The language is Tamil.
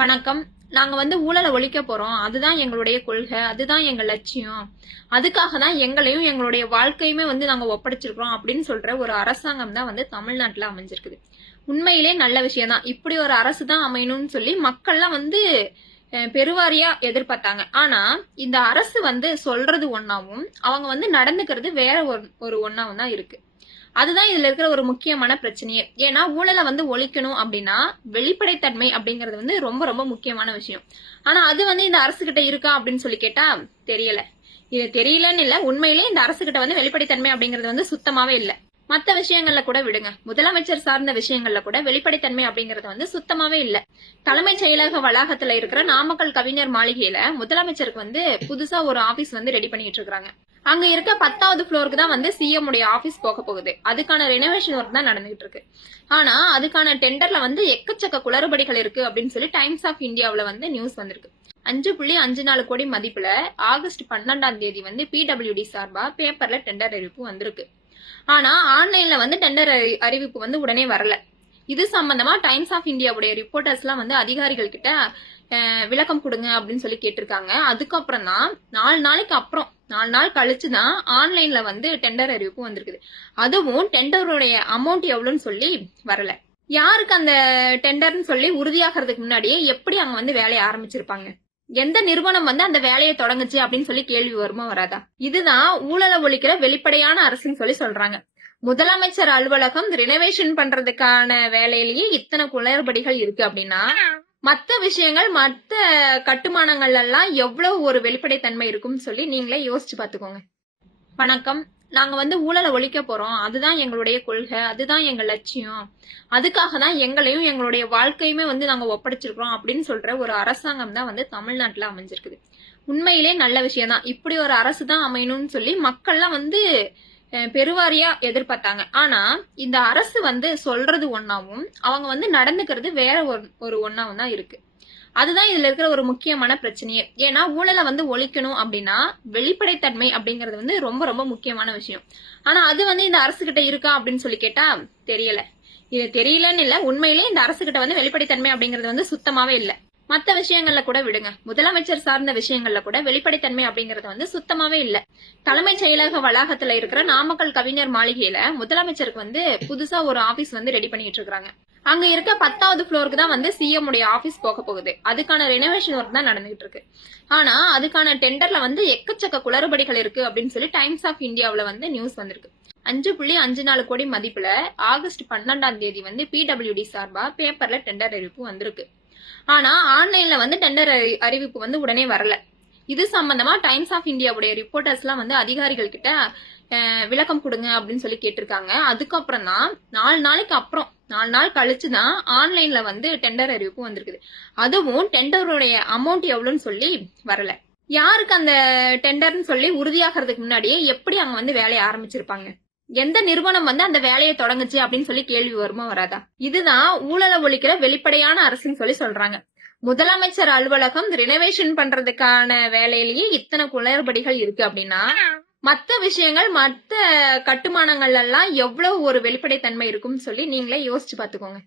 வணக்கம். நாங்க ஊழல ஒழிக்க போறோம். அதுதான் எங்களுடைய கொள்கை. அதுதான் எங்க லட்சியம். அதுக்காக தான் எங்களையும் எங்களுடைய வாழ்க்கையுமே நாங்க ஒப்படைச்சிருக்கிறோம் அப்படின்னு சொல்ற ஒரு அரசாங்கம் தான் தமிழ்நாட்டுல அமைஞ்சிருக்குது. உண்மையிலே நல்ல விஷயம் தான். இப்படி ஒரு அரசு தான் அமையணும்னு சொல்லி மக்கள்லாம் பெருவாரியா எதிர்பார்த்தாங்க. ஆனா இந்த அரசு சொல்றது ஒண்ணாவும் அவங்க நடந்துக்கிறது வேற ஒரு ஒண்ணாவும் தான் இருக்கு. அதுதான் இதுல இருக்கிற ஒரு முக்கியமான பிரச்சனையே. ஏன்னா ஊழலை ஒழிக்கணும் அப்படின்னா வெளிப்படைத்தன்மை அப்படிங்கிறது ரொம்ப ரொம்ப முக்கியமான விஷயம். ஆனா அது இந்த அரசு கிட்ட இருக்கா அப்படின்னு சொல்லி கேட்டா தெரியல. இது தெரியலன்னு இல்ல, உண்மையிலேயே இந்த அரசு கிட்ட வெளிப்படைத்தன்மை அப்படிங்கிறது சுத்தமாவே இல்ல. மத்த விஷயங்கள்ல கூட விடுங்க, முதலமைச்சர் சார்ந்த விஷயங்கள்ல கூட வெளிப்படைத்தன்மை அப்படிங்கறது சுத்தமாவே இல்ல. தலைமைச் செயலக வளாகத்துல இருக்கிற நாமக்கல் கவிஞர் மாளிகையில முதலமைச்சருக்கு புதுசா ஒரு ஆபீஸ் ரெடி பண்ணிட்டு இருக்காங்க. அங்க இருக்க 10வது ஃப்ளோருக்கு தான் சிஎம் உடைய ஆபீஸ் போக போகுது. அதுக்கான ரெனோவேஷன் ஒர்க் தான் நடந்துகிட்டு இருக்கு. ஆனா அதுக்கான டெண்டர்ல எக்கச்சக்க குளறுபடிகள் இருக்கு அப்படின்னு சொல்லி டைம்ஸ் ஆஃப் இந்தியாவுல நியூஸ் வந்திருக்கு. 5.54 கோடி மதிப்புல ஆகஸ்ட் 12ஆம் தேதி பிடபிள்யூடி சார்பா பேப்பர்ல டெண்டர் அறிவிப்பு வந்திருக்கு. ஆனா ஆன்லைன்ல டெண்டர் அறிவிப்பு உடனே வரல. இது சம்பந்தமா டைம்ஸ் ஆஃப் இந்தியாவுடைய ரிப்போர்ட்டர்ஸ் எல்லாம் அதிகாரிகள் கிட்ட விளக்கம் கொடுங்க அப்படின்னு சொல்லி கேட்டிருக்காங்க. அதுக்கப்புறம் தான் 4 நாள் கழிச்சுதான் ஆன்லைன்ல டெண்டர் அறிவிப்பு வந்திருக்குது. அதுவும் டெண்டருடைய அமௌண்ட் எவ்வளவுன்னு சொல்லி வரல. யாருக்கு அந்த டெண்டர்னு சொல்லி உறுதியாகிறதுக்கு முன்னாடியே எப்படி அவங்க வேலையை ஆரம்பிச்சிருப்பாங்க? எந்த நிறுவனம் அந்த வேலையை தொடங்குச்சு அப்படின்னு சொல்லி கேள்வி வருமா வராதா? இதுதான் ஊழலை ஒழிக்கிற வெளிப்படையான அரசுன்னு சொல்லி சொல்றாங்க. முதலமைச்சர் அலுவலகம் ரினோவேஷன் பண்றதுக்கான வேலையிலேயே இத்தனை குளறுபடிகள் இருக்கு அப்படின்னா மத்த விஷயங்கள், மத்த கட்டுமானங்கள் எல்லாம் எவ்வளவு ஒரு வெளிப்படைத்தன்மை இருக்கும்னு சொல்லி நீங்களே யோசிச்சு பாத்துக்கோங்க. வணக்கம். நாங்க ஊழலை ஒழிக்க போறோம். அதுதான் எங்களுடைய கொள்கை. அதுதான் எங்க லட்சியம். அதுக்காக தான் எங்களையும் எங்களுடைய வாழ்க்கையுமே நாங்க ஒப்படைச்சிருக்கிறோம் அப்படின்னு சொல்ற ஒரு அரசாங்கம் தான் தமிழ்நாட்டுல அமைஞ்சிருக்குது. உண்மையிலே நல்ல விஷயம் தான். இப்படி ஒரு அரசு தான் அமையணும்னு சொல்லி மக்கள்லாம் பெருவாரியா எதிர்பார்த்தாங்க. ஆனா இந்த அரசு சொல்றது ஒண்ணாவும் அவங்க நடந்துக்கிறது வேற ஒரு ஒண்ணாவும் தான் இருக்கு. அதுதான் இதுல இருக்கிற ஒரு முக்கியமான பிரச்சனையே. ஏன்னா ஊழலை ஒழிக்கணும் அப்படின்னா வெளிப்படைத்தன்மை அப்படிங்கிறது ரொம்ப ரொம்ப முக்கியமான விஷயம். ஆனா அது இந்த அரசு கிட்ட இருக்கா அப்படின்னு சொல்லி கேட்டா தெரியல. இது தெரியலன்னு இல்ல, உண்மையிலேயே இந்த அரசு கிட்ட வெளிப்படைத்தன்மை அப்படிங்கிறது சுத்தமாவே இல்ல. மத்த விஷயங்கள்ல கூட விடுங்க, முதலமைச்சர் சார்ந்த விஷயங்கள்ல கூட வெளிப்படைத்தன்மை அப்படிங்கிறது சுத்தமாவே இல்ல. தலைமைச் செயலக வளாகத்துல இருக்கிற நாமக்கல் கவிஞர் மாளிகையில முதலமைச்சருக்கு புதுசா ஒரு ஆபீஸ் ரெடி பண்ணிட்டு இருக்காங்க. அங்க இருக்க 10வது ஃப்ளோருக்கு தான் சிஎம் உடைய ஆபீஸ் போக போகுது. அதுக்கான ரெனோவேஷன் ஒர்க் தான் நடந்துகிட்டு இருக்கு. ஆனா அதுக்கான டெண்டர்ல எக்கச்சக்க குளறுபடிகள் இருக்கு அப்படின்னு சொல்லி டைம்ஸ் ஆஃப் இந்தியாவுல நியூஸ் வந்திருக்கு. 5.54 கோடி மதிப்புல ஆகஸ்ட் 12ஆம் தேதி பிடபிள்யூடி சார்பா பேப்பர்ல டெண்டர் அறிவிப்பு வந்திருக்கு. ஆனா ஆன்லைன்ல டெண்டர் அறிவிப்பு உடனே வரல. இது சம்பந்தமா டைம்ஸ் ஆஃப் இந்தியாவுடைய ரிப்போர்ட்டர்ஸ் எல்லாம் அதிகாரிகள் கிட்ட விளக்கம் கொடுங்க அப்படின்னு சொல்லி கேட்டிருக்காங்க. அதுக்கப்புறம் தான் 4 நாள் கழிச்சுதான் ஆன்லைன்ல டெண்டர் அறிவிப்பு வந்திருக்குது. அதுவும் டெண்டருடைய அமௌண்ட் எவ்வளவுன்னு சொல்லி வரல. யாருக்கு அந்த டெண்டர்னு சொல்லி உறுதியாகிறதுக்கு முன்னாடியே எப்படி அவங்க வேலையை ஆரம்பிச்சிருப்பாங்க? எந்த நிறுவனம் அந்த வேலையை தொடங்குச்சு அப்படின்னு சொல்லி கேள்வி வருமா வராதா? இதுதான் ஊழலை ஒழிக்கிற வெளிப்படையான அரசுன்னு சொல்லி சொல்றாங்க. முதலமைச்சர் அலுவலகம் ரினோவேஷன் பண்றதுக்கான வேலையிலேயே இத்தனை குளறுபடிகள் இருக்கு அப்படின்னா மத்த விஷயங்கள், மத்த கட்டுமானங்கள் எல்லாம் எவ்வளவு ஒரு வெளிப்படைத்தன்மை இருக்கும்னு சொல்லி நீங்களே யோசிச்சு பாத்துக்கோங்க.